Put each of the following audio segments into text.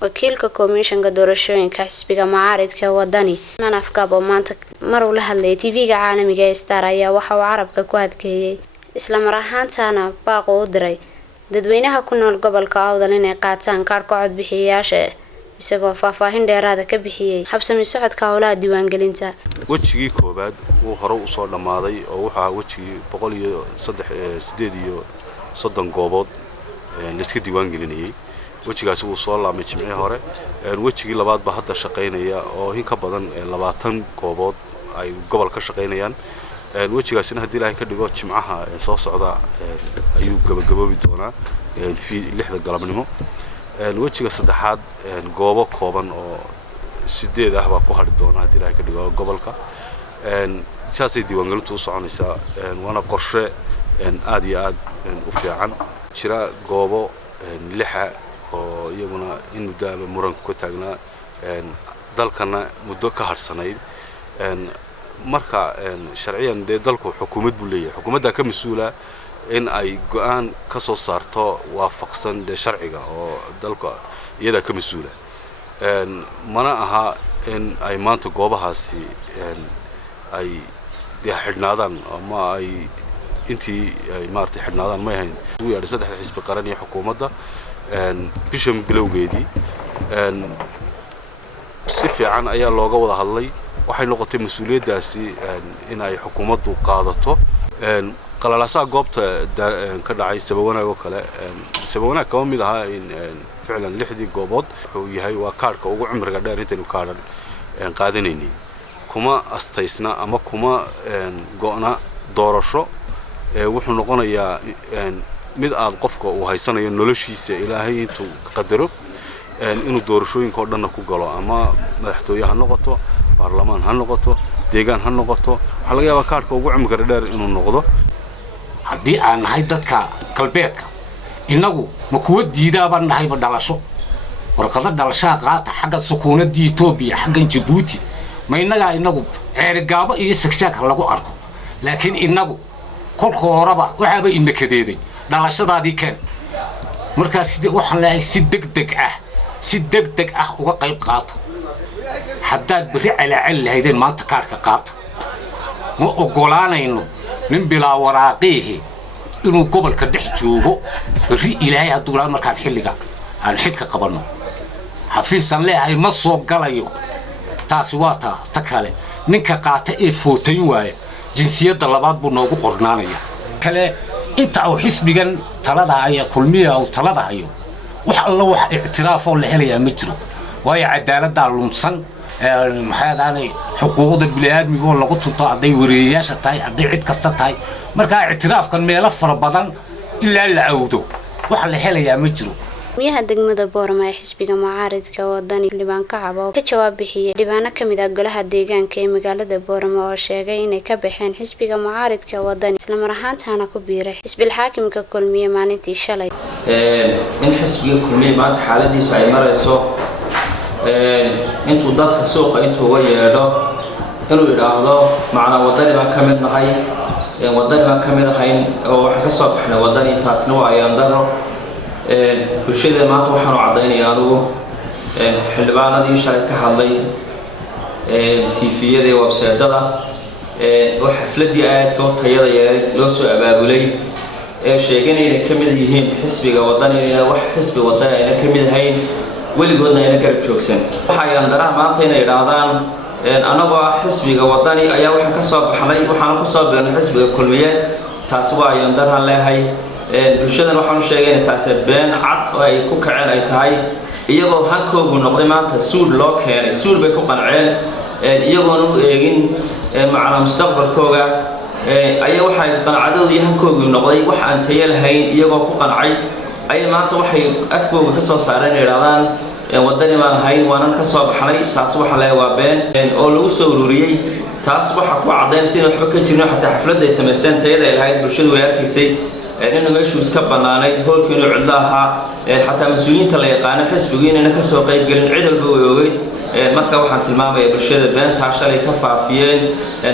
wakiilka komishanka doorashooyinka xisbiga mucaaradka wadani Manaf Gabo maanta mar uu la hadlay TV-ga caalamiga ee Star ayaa waxa uu carabka ku adkeeyay isla mar ahaantaana baaq u diray dadweynaha ku nool gobolka Awdal inay qaataan kaarka codbixiyayaasha isagoo faahfaahin dheeraad ah ka bixiyay habsami socodka howlaha diiwaangelinta. wajigii koobaad uu hore u soo dhamaaday oo waxa wajigii 138 goobood la iska diiwaangelinayay wajigaas uu soo laamay jimcihii hore wajigii labaad ba hadda shaqeynaya oo in ka badan 20 goobood ay gobol ka shaqeynayaan wajigaasina hadii Ilaahay ka dhigo jimcaha soo socda ayuu gabagaboobi doonaa 6 galabnimo wajiga saddexaad goobo kooban oo 8 ah baa ku hadhi doona hadii Ilaahay ka dhigo gobolka siyaasay diiwaangelintu u soconaysa wana qorshe aad iyo aad u fiican jira goobo 6 oo iyaguna in muddo muran ku taagnaa dalkana muddo ka harsanayd marka sharciyan dalku xukuumad buu leeyahay xukuumadda ka mas'uula in ay go'aan ka soo saarto waafaqsan sharciga oo dalka iyada ka mas'uula mana aha in ay maanta goobahaasi ay xidhnaadaan ama ay intii ay maartay xidhnaadaan ma ahayn uu yahay saddex xisbi qaran iyo xukuumadda bishan bilowgeedii si fiican ayaa looga wada hadlay waxay noqotay mas'uuliyadaasi in ay xukuumaddu qaadato qalalaasaha goobta ka dhacay sababanaag oo kale sababanaag kama mid aha in ficlan 6 goobood wuxuu yahay waa kaarka ugu cumriga dheer inta uu kaaran qaadanaynay kuma astaysna ama kuma go'na doorasho wuxuu noqonayaa mid aad qofka uu haysanayo noloshiisa Ilaahay intuu qadaro inuu doorashooyinka oo dhan ku galo ama madaxtooyaha noqoto baarlamaan ha noqoto deegaan ha noqoto waxa laga yaabaa kaarka ugu cumriga dheer inuu noqdo haddii aan nahay dadka galbeedka inagu ma kuwa diidaaba nahay dhalasho warqada dhalashaa qaata xagga sukuunada Itoobiya xagga Djibouti ma inagu ceergaabo iyo sagsaag lagu arko laakiin inagu kolka horeba waxaaba inakadeeday dhalashadaadii keen markaas sidii waxaan leeyahay si degdeg ah uga qayb qaata haddaad bari calaacal lahaydeen maanta kaarka qaata ma ogolaanayno nin bilaa waraaqihi inuu gobolka dhex joogo bari Ilaahay hadduu markaan xilliga aan xilka qabano xafiisan leeyahay ma soo galayo taasi waa ta kale ninka qaata ee footayn waaya jinsiyadda labaad buu noogu qornaanaya kale inta uu xisbigan talada ay kulmiya oo talada hayo wax alla wax i'tiraaf oo la helayaa ma jiro waayo cadaaladda lunsan maxaadaanay xuquuqda bini'aadmiga oo lagu tunto aday wareeyaasha tahay aday cid kasta tahay marka i'tiraafkan meelo fara badan ilaa la awdo wax la helayaa ma jiro miyaha degmada Boorama ee xisbiga mucaaradka wadani Liban Kacabo ka jawaab bixiyay dhibaano kamid ah golaha deegaanka ee magaalada Boorama oo sheegay inay ka baxeen xisbiga mucaaradka wadani isla mar ahaantaana ku biiray xisbiga xaakimka kulmiye maalintii shalay in xisbiga kulmiye maanta xaaladiisa ay marayso intuu dadka suuqa intuu uga yeedho inuu yiraahdo macna wadani baan ka mid nahay wadani baan ka mid ahayn oo waxa ka soo baxnay wadani taasna waa ayaan daro bulshada maanta waxaan u cadeynayaa anigu xildhibaanadii shalay ka hadlay TV-yada iyo website-ada oo xafladii aadka u tayada yeelay loo soo abaabulay sheegeen inay ka mid yihiin xisbiga wadani wax xisbi wadani ay ka mid ahayn weligoodna ay garab joogsan waxaan daraa maanta inay yiraahdaan anagoo xisbiga wadani ayaa waxaan ka soo baxnay waxaan ku soo biirnay xisbiga kulmiye taasi waa ayaan daraa leeyahay bulshadan waxaan sheegay taasi been cad oo ay ku kaceen ay tahay iyagoo hankoogu noqday maanta suud loo keenay suud bay ku qanceen iyagoo u eegin macna mustaqbalkooga ayaa waxay qanacadooda hankoogu noqday wax aan tayo lahayn iyagoo ku qancay ay maanta waxay afkooga ka soo saareen yiraahdaan wadani ma lahayn waanan ka soo baxnay taas waxa la waa been oo lagu soo ururiyay taas waxa ku cadeyn sidoo waxba ka jirno xataa xafladda ay sameysteen tayada lahayd bulshadu way arkaysay inuu meeshu iska banaanay hoolkii inuu cid laha xataa mas'uuliyiinta la yaqaan xisbiga inay ka soo qayb galin cid walba way ogeyd marka waxaan tilmaamayaa bulshada beenta shalay ka faafiyeen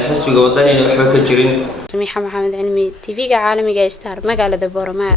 xisbiga wadani waxba ka jirin Samiixa Maxamed Cilmi TV-ga caalamiga Star magaalada Boorama.